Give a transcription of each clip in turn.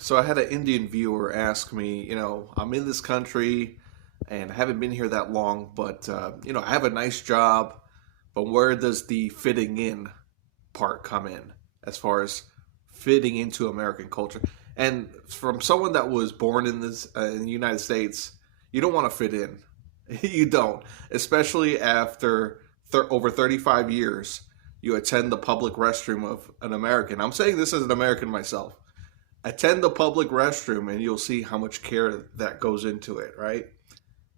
So I had an Indian viewer ask me, I'm in this country and I haven't been here that long, but I have a nice job, but where does the fitting in part come in as far as fitting into American culture? And from someone that was born in the United States, you don't want to fit in. You don't, especially after over 35 years. You attend the public restroom of an American. I'm saying this as an American myself. Attend the public restroom and you'll see how much care that goes into it, right?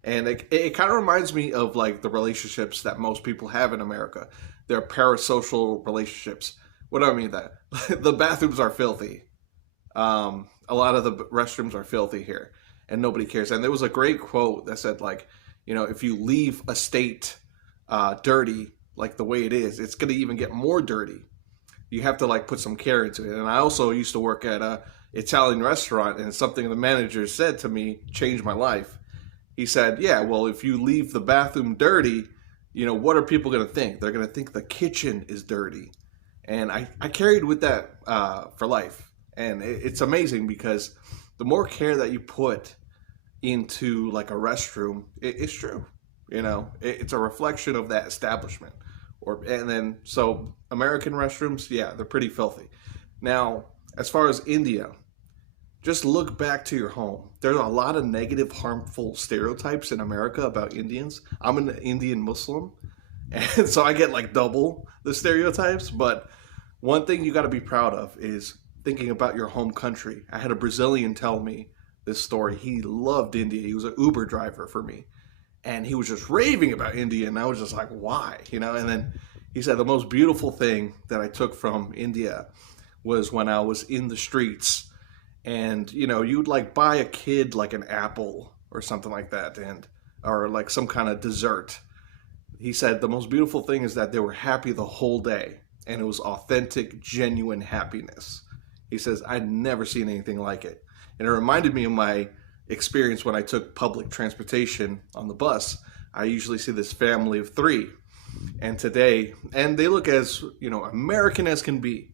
And it kind of reminds me of like the relationships that most people have in America. They're parasocial relationships. What do I mean that? The bathrooms are filthy. A lot of the restrooms are filthy here, and nobody cares. And there was a great quote that said, like, if you leave a state dirty, like the way it is, it's going to even get more dirty. You have to like put some care into it. And I also used to work at a Italian restaurant, and something the manager said to me changed my life. He said, "Yeah, well, if you leave the bathroom dirty, what are people going to think? They're going to think the kitchen is dirty." And I carried with that for life. And it's amazing because the more care that you put into like a restroom, it's true. It's a reflection of that establishment. And then so American restrooms, yeah, they're pretty filthy. Now, as far as India, just look back to your home. There's a lot of negative, harmful stereotypes in America about Indians. I'm an Indian Muslim, and so I get like double the stereotypes. But one thing you got to be proud of is thinking about your home country. I had a Brazilian tell me this story. He loved India. He was an Uber driver for me, and he was just raving about India, and I was just like, why? And then he said the most beautiful thing that I took from India was when I was in the streets, and you'd like buy a kid like an apple or something like that, and or like some kind of dessert. He said the most beautiful thing is that they were happy the whole day, and it was authentic, genuine happiness. He says I'd never seen anything like it, and it reminded me of my experience when I took public transportation on the bus. I usually see this family of three, and they look as American as can be.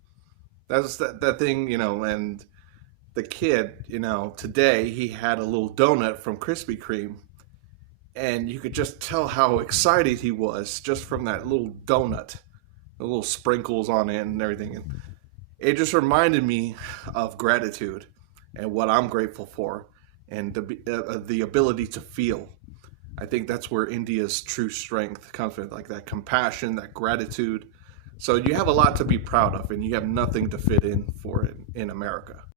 That's that thing, and the kid, today he had a little donut from Krispy Kreme, and you could just tell how excited he was just from that little donut, the little sprinkles on it and everything. And it just reminded me of gratitude and what I'm grateful for, and the ability to feel. I think that's where India's true strength comes from, like that compassion, that gratitude. So you have a lot to be proud of, and you have nothing to fit in for it in America.